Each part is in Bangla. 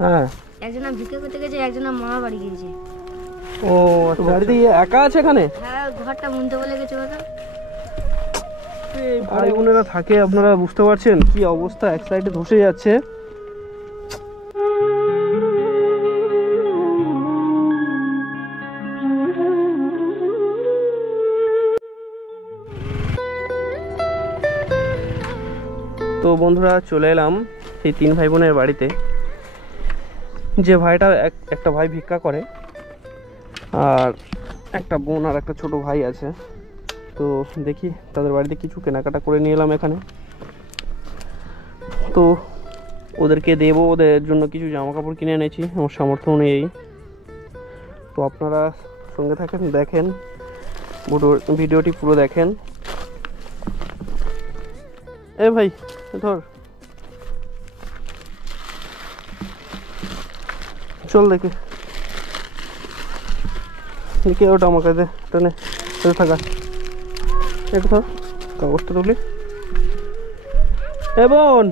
হ্যাঁ, একজনা ভিক্ষা করতে গেছে, একজনা মামা বাড়ি গিয়েছে। ও বাড়িতে একা আছে এখানে? হ্যাঁ, ঘরটা মুনতে বলে গেছে কথা। ভাই বোনেরা থাকে, আপনারা বুঝতে পারছেন কি অবস্থা, এক সাইডে ধসে যাচ্ছে। তো বন্ধুরা চলে এলাম সেই তিন ভাই বোনের বাড়িতে। যে ভাইটা একটা ভাই ভিক্ষা করে, আর একটা বোন আর একটা ছোট ভাই আছে। তো দেখি তাদের বাড়িতে কিছু কেনাকাটা করে নিয়ে এলাম এখানে। তো ওদেরকে দেবো, ওদের জন্য কিছু জামা কাপড় কিনে এনেছি আমার সামর্থ্য অনুযায়ী। তো আপনারা সঙ্গে থাকেন, দেখেন ভিডিওটি পুরো দেখেন। এ ভাই ধর, চল দেখে দেখে ওটা আমার কাছে টেনে থাকা একটু ধর, কাগজটা তুলি। এ বোন,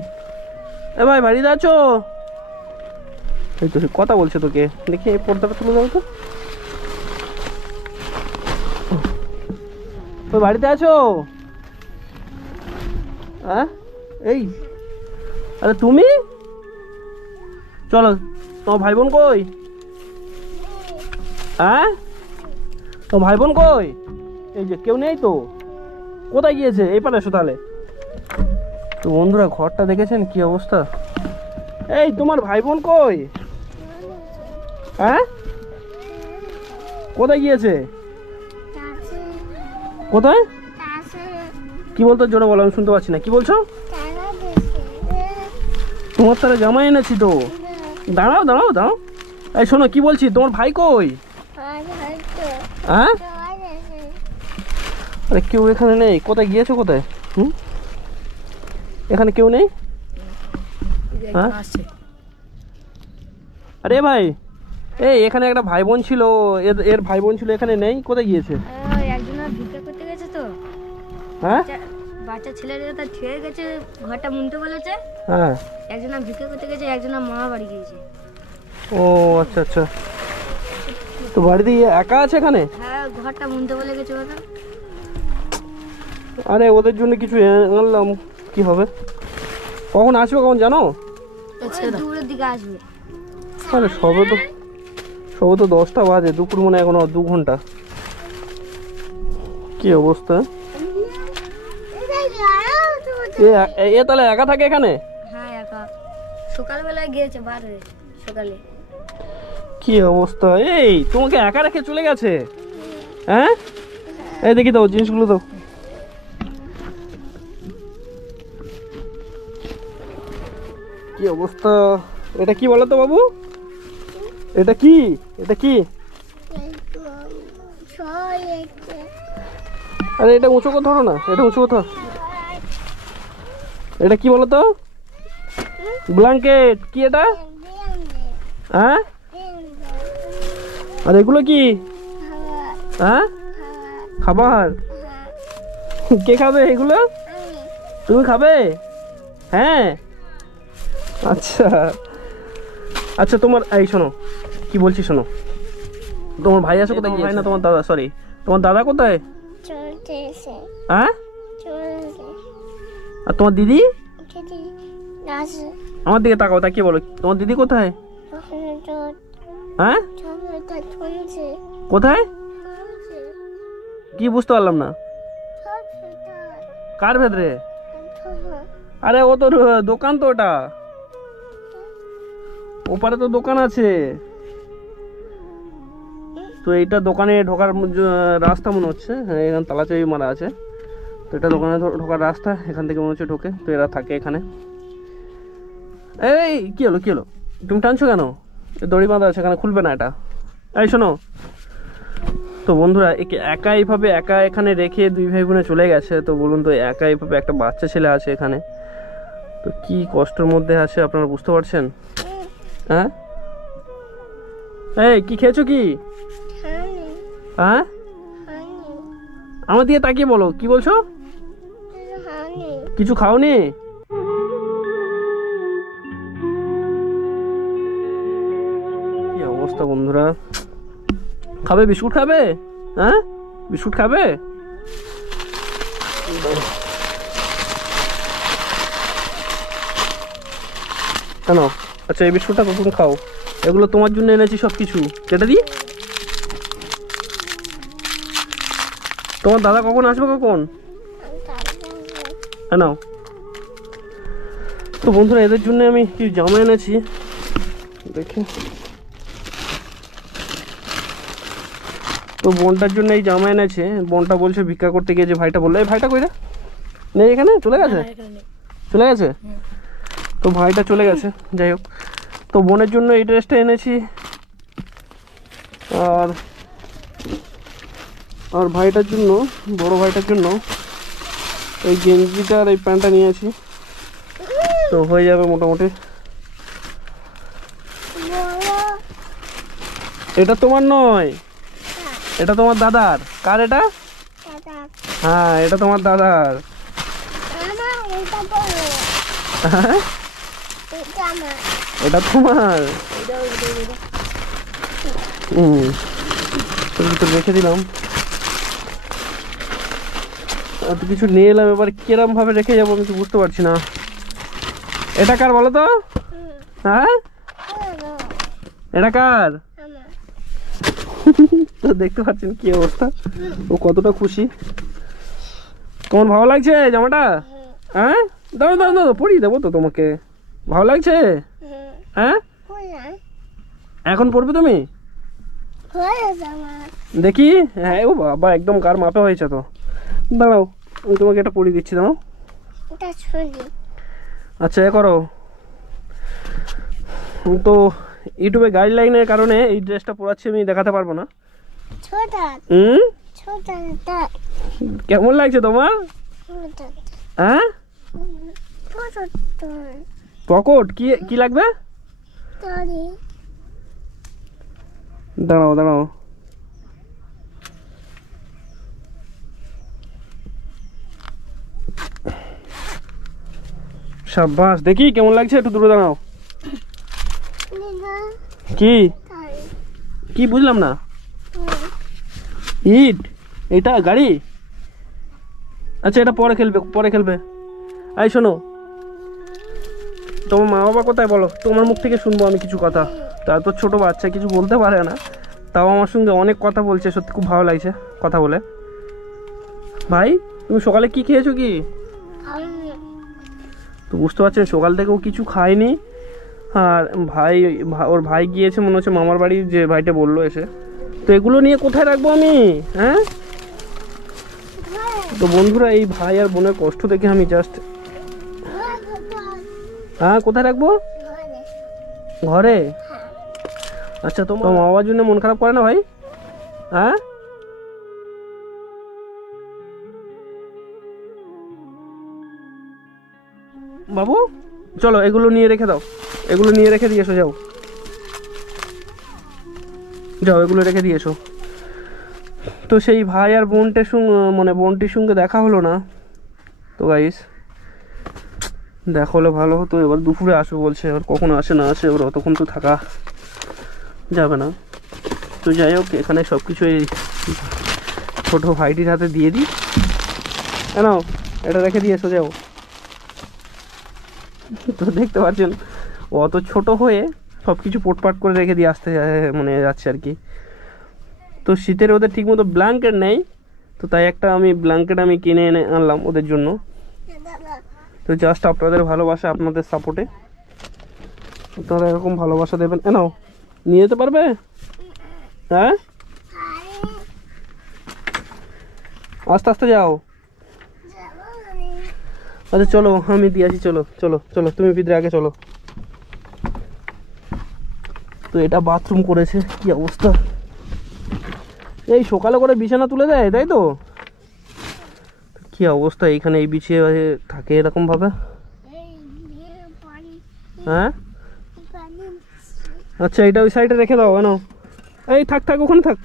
এ ভাই বাড়িতে আছো? এই তো কথা বলছে তোকে, দেখি এই পর্দাটা তুলে দাও তো। ওই বাড়িতে আছো? হ্যাঁ, এই আরে তুমি, চলো। তোমার ভাই বোন কই? হ্যাঁ, তোমার ভাই বোন কই? এই যে কেউ নেই তো, কোথায় গিয়েছে? এই পারে এসো তাহলে। তো বন্ধুরা ঘরটা দেখেছেন কি অবস্থা? এই তোমার ভাই বোন কই? হ্যাঁ, কোথায় গিয়েছে? কোথায়? কি বলতো, জোরে বলো, আমি শুনতে পাচ্ছি না। কি বলছো? তোমার তারা জামা এনেছি তো। দাঁড়াও দাঁড়াও দাঁড়াও, এই শোনো কি বলছি, তোমার ভাই কই? হ্যাঁ, আরে কেউ এখানে নেই। কোথায় গিয়েছো কোথায়? এখানে কেউ নেই। হ্যাঁ, আরে ভাই, এই এখানে একটা ভাই বোন ছিল, এর ভাই বোন ছিল, এখানে নেই, কোথায় গিয়েছে? একজনা ভিক্ষা করতে গেছে তো। হ্যাঁ, বাচ্চা ছেলেরা তার ছুঁয়ে গেছে, ঘরটা মুনতে বলেছে। হ্যাঁ, একজনা ভিক্ষা করতে গেছে, একজনা মামা বাড়ি গিয়েছে। ও আচ্ছা আচ্ছা। তো বাড়িতে একা আছে এখানে? হ্যাঁ, ঘরটা মুনতে বলে গেছে কথা। আরে ওদের জন্য কিছু আনলাম, কি হবে? কখন আসবে কখন জানো? দূরের দিকে আসবে। আরে সবে তো 10টা বাজে, দুপুর মনে এখনো 2 ঘন্টা। কি অবস্থা? এ তাহলে একা থাকে এখানে? হ্যাঁ, একা। সকালবেলায় গিয়েছে, বার হয়ে সকালে। কি অবস্থা, এই তোমাকে একা রেখে চলে গেছে? হ্যাঁ, এই দেখি দাও জিনিসগুলো দাও। কি অবস্থা, এটা কি বলো তো বাবু? এটা কি? এটা কি? আরে এটা উঁচু করে ধরো না, এটা উঁচু কথা। এটা কি বলো তো? ব্ল্যাঙ্কেট? কি এটা? হ্যাঁ, আর এগুলো কি? হ্যাঁ, খাবার? কে খাবে এগুলো? তুমি খাবে? হ্যাঁ, আচ্ছা আচ্ছা। তোমার এই শোনো কি বলছি, শোনো, তোমার ভাই আছে কোথায়? ভাই না তোমার দাদা, সরি, তোমার দাদা কোথায়? হ্যাঁ, আর তোমার দিদি? আমার দিকে তাকাও, তাকিয়ে বলো, তোমার দিদি কোথায়? হ্যাঁ, কোথায়? কি বুঝতে পারলাম না। কার ভেতরে? আরে ও তো দোকান, তো ওটা ওপারে তো দোকান আছে। তো এইটা দোকানে ঢোকার রাস্তা মনে হচ্ছে। হ্যাঁ, এখানে তালা চাবি মারা আছে। তো এটা দোকানে ঢোকার রাস্তা, এখান থেকে মনে হচ্ছে ঢোকে। তো এরা থাকে এখানে। এই কি হলো, কি হলো? তুমি টানছো কেন? দড়ি বাঁধা আছে, এখানে খুলবে না এটা। এই শোনো, তো বন্ধুরা একে একা এইভাবে একা এখানে রেখে 2 ভাই বোনে চলে গেছে। তো বলুন তো, একা এইভাবে একটা বাচ্চা ছেলে আছে এখানে, তো কি কষ্টের মধ্যে আছে আপনারা বুঝতে পারছেন? হ্যাঁ, এই কি খেয়েছো কি? হ্যাঁ, আমার দিকে তাকিয়ে বলো, কি বলছো? কিছু খাওনি? অবস্থা বন্ধুরা। খাবে বিস্কুট খাবে? হ্যাঁ বিস্কুট খাবে? কেন? আচ্ছা এই বিস্কুটটা কখন খাও? এগুলো তোমার জন্য এনেছি সব কিছু, কেটে দিই। তোমার দাদা কখন আসবে কখন? নাও। তো বন্ধুরা এদের জন্য আমি কি জামা এনেছি দেখি। তো বোনটার জন্য এই জামা এনেছে। বোনটা বলছে ভিক্ষা করতে গিয়েছে, ভাইটা বললো এই ভাইটা কইরা নেই এখানে, চলে গেছে। চলে গেছে? তো ভাইটা চলে গেছে, যাই হোক। তো বোনের জন্য এই ড্রেসটা এনেছি, আর ভাইটার জন্য, বড় ভাইটার জন্য এই গেঞ্জিটা আর এই প্যান্টটা নিয়েছি। তো হয়ে যাবে মোটামুটি। এটা তোমার নয়, এটা তোমার দাদার। কার এটা? হ্যাঁ এটা তোমার দাদার। হ্যাঁ এটা তোমার। রেখে দিলাম, এত কিছু নিয়ে এলাম, এবার কিরম ভাবে রেখে যাবো আমি তো বুঝতে পারছি না। এটা কার বলো তো? হ্যাঁ এটা কার? তো দেখতে পাচ্ছেন কি অবস্থা, ও কতটা খুশি। তোমার ভালো লাগছে জামাটা? হ্যাঁ দাও দাও দাও, পরিয়ে দেবো তো তোমাকে। ভালো লাগছে? হ্যাঁ এখন পরবে তুমি? দেখি। হ্যাঁ ও বাবা একদম গার মাপে হয়েছে তো। দাঁড়াও আমি তোমাকে এটা পরিয়ে দিচ্ছি, দাঁড়াও। আচ্ছা এ করো। তো ইউটিউবে গাইডলাইনের কারণে এই ড্রেসটা পরাচ্ছি, আমি দেখাতে পারবো না। কেমন লাগছে তোমার? হ্যাঁ পকেট কি কি লাগবে? দাঁড়াও দাঁড়াও, সাব্বাস। দেখি কেমন লাগছে, একটু দূরে দাঁড়াও। কি কি বুঝলাম না। ইট এটা গাড়ি? আচ্ছা এটা পরে খেলবে, পরে খেলবে। এই শোনো, তোমার মা বাবা কোথায় বলো? তোমার মুখ থেকে শুনবো আমি কিছু কথা। তারপর ছোট বাচ্চা কিছু বলতে পারে না, তাও আমার সঙ্গে অনেক কথা বলছে, সত্যি খুব ভালো লাগছে কথা বলে। ভাই তুমি সকালে কি খেয়েছো? কি তো বুঝতে পারছেন সকাল থেকেও কিছু খায়নি। আর ভাই, ওর ভাই গিয়েছে মনে হচ্ছে মামার বাড়ি, যে ভাইটা বললো এসে। তো এগুলো নিয়ে কোথায় রাখবো আমি? হ্যাঁ তো বন্ধুরা এই ভাই আর বোনের কষ্ট দেখে আমি জাস্ট, হ্যাঁ কোথায় রাখবো? ঘরে? আচ্ছা তোমার মা বাবার জন্য মন খারাপ করে না ভাই? হ্যাঁ বাবু চলো এগুলো নিয়ে রেখে দাও, এগুলো নিয়ে রেখে দিয়ে এসো, যাও যাও এগুলো রেখে দিয়ে এসো। তো সেই ভাই আর বোনটার সঙ্গে, মানে বোনটির সঙ্গে দেখা হলো না। তো গাইস দেখা হলে ভালো হতো। এবার দুপুরে আসবে বলছে, এবার কখন আসে না আসে, এবার অতক্ষণ তো থাকা যাবে না। তো যাই হোক, এখানে সব কিছু এই ছোটো ভাইটির হাতে দিয়ে দিই। কেন এটা রেখে দিয়ে এসো, যাও। তো দেখতে পাচ্ছেন অত ছোট হয়ে সব কিছু পোটপাট করে রেখে দিয়ে আসতে মানে যাচ্ছে আর কি। তো শীতের ওদের ঠিকমতো ব্ল্যাঙ্কেট নেই, তো তাই একটা আমি ব্ল্যাঙ্কেট আমি কিনে এনে আনলাম ওদের জন্য। তো জাস্ট আপনাদের ভালোবাসা, আপনাদের সাপোর্টে আপনারা এরকম ভালোবাসা দেবেন। নাও নিয়ে যেতে পারবে? হ্যাঁ আস্তে আস্তে যাও। আচ্ছা চলো আমি দিয়ে আসি, চলো চলো চলো, তুমি ভিতরে আগে চলো। তো এটা বাথরুম করেছে, কি অবস্থা। এই সকালে করে বিছানা তুলে দেয় তাই তো, কি অবস্থা। এইখানে এই বিছিয়ে থাকে এরকম ভাবে। হ্যাঁ আচ্ছা এটা ওই সাইডে রেখে দাও। কেন? এই থাক থাক ওখানে থাক।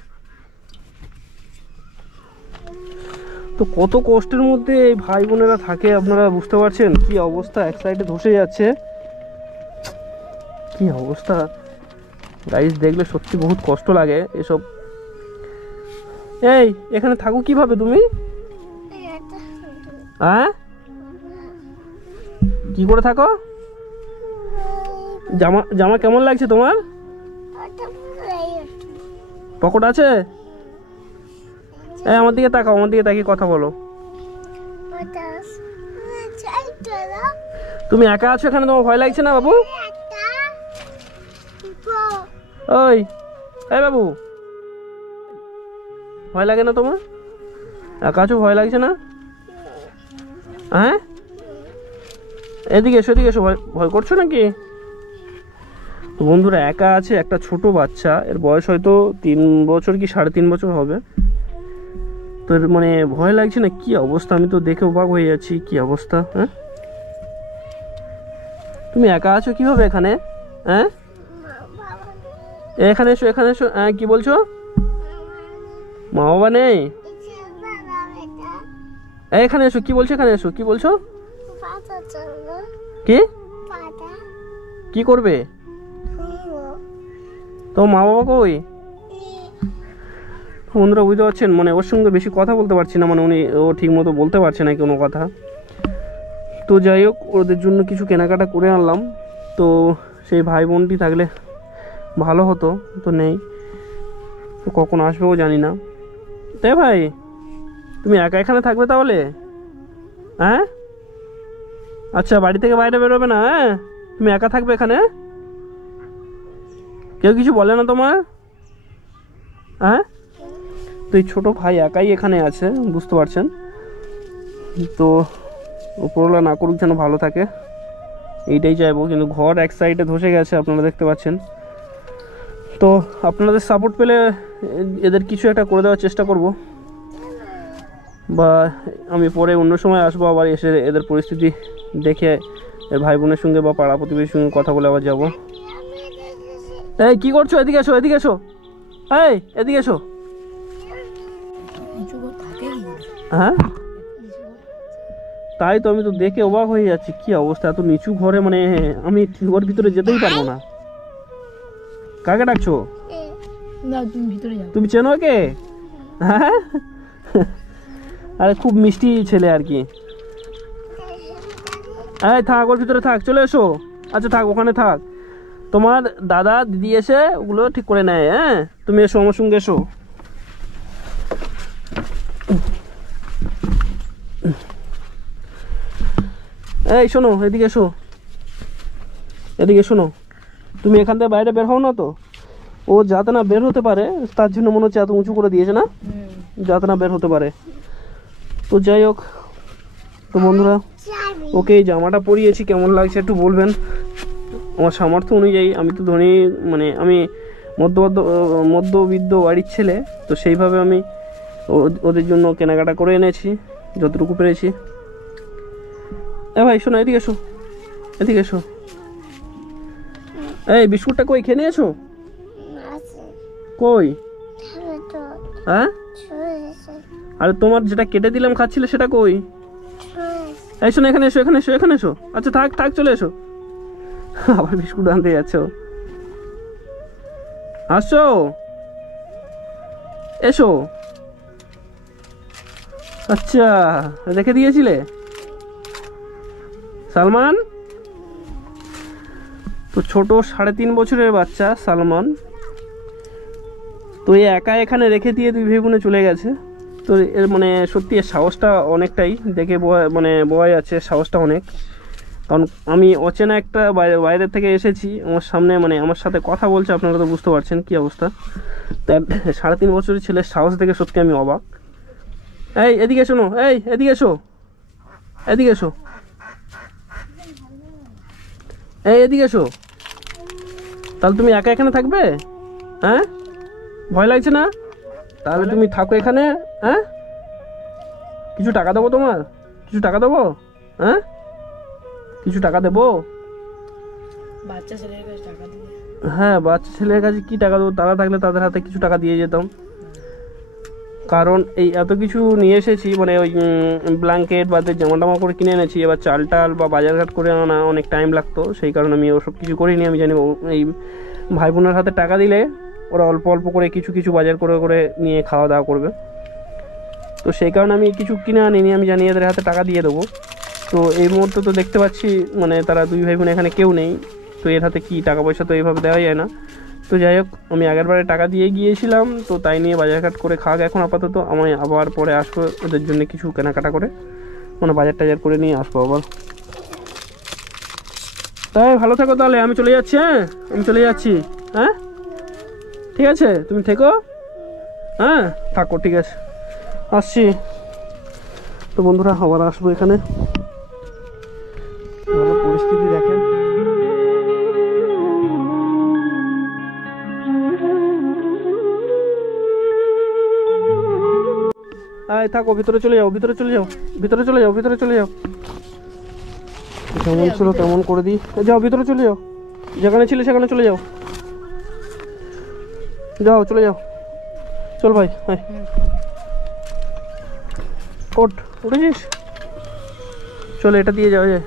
তো কত কষ্টের মধ্যে এই ভাই বোনেরা থাকে আপনারা বুঝতে পারছেন। কি অবস্থা, এক সাইডে ধসে যাচ্ছে, কি অবস্থা। গাইস দেখলে সত্যি বহুত কষ্ট লাগে এসব। এই এখানে থাকো কিভাবে তুমি? হ্যাঁ কি করে থাকো? জামা জামা কেমন লাগছে তোমার? পকেট আছে? এই আমার দিকে তাকাও, আমার দিকে তাকিয়ে কথা বলো। তুমি একা আছো এখানে, তোমার ভয় লাগছে না বাবু? ওই এই বাবু, ভয় লাগে না তোমার? একা আছো, ভয় লাগছে না? হ্যাঁ এদিকে এসো, এদিকে এসো। ভয় করছো নাকি? তো বন্ধুরা একা আছে একটা ছোট বাচ্চা, এর বয়স হয়তো 3 বছর কি 3.5 বছর হবে। তো এর মানে ভয় লাগছে না? কি অবস্থা, আমি তো দেখে অবাক হয়ে যাচ্ছি, কি অবস্থা। হ্যাঁ তুমি একা আছো কিভাবে এখানে? হ্যাঁ এখানে এসো, এখানে এসো। হ্যাঁ কি বলছো? মা বাবা নেই? এখানে এসো, কি বলছো? এখানে এসো, কি বলছো? কি কি করবে? তো মা বাবা কই? বন্ধুরা বুঝতে পারছেন, মানে ওর সঙ্গে বেশি কথা বলতে পারছি না, মানে ও ঠিক মতো বলতে পারছে না কোনো কথা। তো যাই হোক, ওদের জন্য কিছু কেনাকাটা করে আনলাম। তো সেই ভাই বোনটি থাকলে ভালো হতো, তো নেই, তো কখন আসবেও জানি না। তাই ভাই তুমি একা এখানে থাকবে তাহলে? হ্যাঁ আচ্ছা, বাড়ি থেকে বাইরে বেরোবে না? হ্যাঁ তুমি একা থাকবে এখানে? কেউ কিছু বলে না তোমার? হ্যাঁ তো এই ছোটো ভাই একাই এখানে আছে, বুঝতে পারছেন। তো উপরওয়ালা না করুক, যেন ভালো থাকে, এইটাই চাইবো। কিন্তু ঘর এক সাইডে ধসে গেছে, আপনারা দেখতে পাচ্ছেন। তো আপনাদের সাপোর্ট পেলে এদের কিছু একটা করে দেওয়ার চেষ্টা করব, বা আমি পরে অন্য সময় আসবো আবার, এসে এদের পরিস্থিতি দেখে এর ভাই বোনের সঙ্গে বা পাড়া প্রতিবেশীর সঙ্গে কথা বলে আবার যাবো। এই কি করছো? এদিকে এসো, এদিকে এসো। এই এদিকে এসো। হ্যাঁ তাই তো, আমি তো দেখে অবাক হয়ে যাচ্ছি, কি অবস্থা এত নিচু ঘরে, মানে আমি ওর ভিতরে যেতেই পারবো না। কাকে ডাকছো? তুমি চেনো কে? হ্যাঁ আরে খুব মিষ্টি ছেলে আর কি। এই থাক, ওর ভিতরে থাক, চলে এসো। আচ্ছা থাক, ওখানে থাক, তোমার দাদা দিদি এসে ওগুলো ঠিক করে নেয়। হ্যাঁ তুমি এসো, আমার সঙ্গে এসো। এই শোনো, এদিকে এসো, এদিকে শোনো। তুমি এখান থেকে বাইরে বের হও না তো, ও যাতে না বের হতে পারে, তার জন্য মনে হচ্ছে এত উঁচু করে দিয়েছে না, যাতে না বের হতে পারে। তো যাই হোক, তো বন্ধুরা ওকে এই জামাটা পরিয়েছি, কেমন লাগছে একটু বলবেন। আমার সামর্থ্য অনুযায়ী, আমি তো ধনী, মানে আমি মধ্যবিত্ত বাড়ির ছেলে, তো সেইভাবে আমি ওদের জন্য কেনাকাটা করে এনেছি যতটুকু পেরেছি। ভাই শোনো, এদিকে এসো, এদিকে এসো। এই বিস্কুটটা কই, খেয়ে নিয়েছো? কই? হ্যাঁ আরে তোমার যেটা কেটে দিলাম খাচ্ছিলে সেটা কই? এই শোনো, এখানে এসো, এখানে এসো, এখানে এসো। আচ্ছা থাক থাক, চলে এসো। আবার বিস্কুট আনতে যাচ্ছ, আসছো, এসো। আচ্ছা রেখে দিয়েছিলে সালমান? তো ছোট 3.5 বছরের বাচ্চা সালমান, তো একা এখানে রেখে দিয়ে 2 ভাই বোনে চলে গেছে। তো এর মানে সত্যি এর সাহসটা অনেকটাই, দেখে মানে বোঝা যাচ্ছে সাহসটা অনেক। কারণ আমি অচেনা একটা বাইরের থেকে এসেছি, আমার সামনে মানে আমার সাথে কথা বলছে, আপনারা তো বুঝতে পারছেন কি অবস্থা। তার 3.5 বছরের ছেলের সাহস দেখে সত্যি আমি অবাক। এই এদিকে শোনো, এই এদিকে এসো, এদিকে এসো, এই এদিকে এসো। তাহলে তুমি একা এখানে থাকবে? হ্যাঁ ভয় লাগছে না? তাহলে তুমি থাকো এখানে। হ্যাঁ কিছু টাকা দেবো তোমার, কিছু টাকা দেবো। হ্যাঁ কিছু টাকা দেবো। বাচ্চা ছেলের কাছে টাকা দিবে? হ্যাঁ বাচ্চা ছেলের কাছে কি টাকা দেবো, তারা থাকলে তাদের হাতে কিছু টাকা দিয়ে যেতাম। কারণ এই এত কিছু নিয়ে এসেছি, মানে ওই ব্ল্যাঙ্কেট বা জামা টামা করে কিনে এনেছি, এবার চাল টাল বা বাজারঘাট করে আনা অনেক টাইম লাগতো, সেই কারণে আমি ওসব কিছু করিনি। আমি জানি এই ভাই বোনের হাতে টাকা দিলে ওরা অল্প অল্প করে কিছু কিছু বাজার করে করে নিয়ে খাওয়া দাওয়া করবে। তো সেই কারণে আমি কিছু কিনে আনিনি, আমি জানি এদের হাতে টাকা দিয়ে দেবো। তো এই মুহূর্তে তো দেখতে পাচ্ছি মানে তারা দুই ভাই বোন এখানে কেউ নেই, তো এর হাতে কি টাকা পয়সা তো এইভাবে দেওয়া যায় না। তো যাই হোক, আমি আগেরবারে টাকা দিয়ে গিয়েছিলাম, তো তাই নিয়ে বাজারঘাট করে খাক এখন আপাতত। আমি আবার পরে আসবো ওদের জন্য কিছু কেনাকাটা করে, মানে বাজার টাজার করে নিয়ে আসবো আবার। তাই ভালো থাকো তাহলে, আমি চলে যাচ্ছি। হ্যাঁ আমি চলে যাচ্ছি। হ্যাঁ ঠিক আছে, তুমি থেকো। হ্যাঁ থাকো, ঠিক আছে, আসছি। তো বন্ধুরা আবার আসবো এখানে। ভালো পরিস্থিতি দেখেন। থাকো, ভিতরে চলে যাও, ভিতরে চলে যাও, ভিতরে চলে যাও, ভিতরে চলে যাও। যেমন ছিল তেমন করে দিই। যাও ভিতরে চলে যাও, যেখানে ছিলে সেখানে চলে যাও, যাও চলে যাও। চল ভাই, হ্যাঁ কোট উঠেছিস, চলো এটা দিয়ে যাওয়া যায়।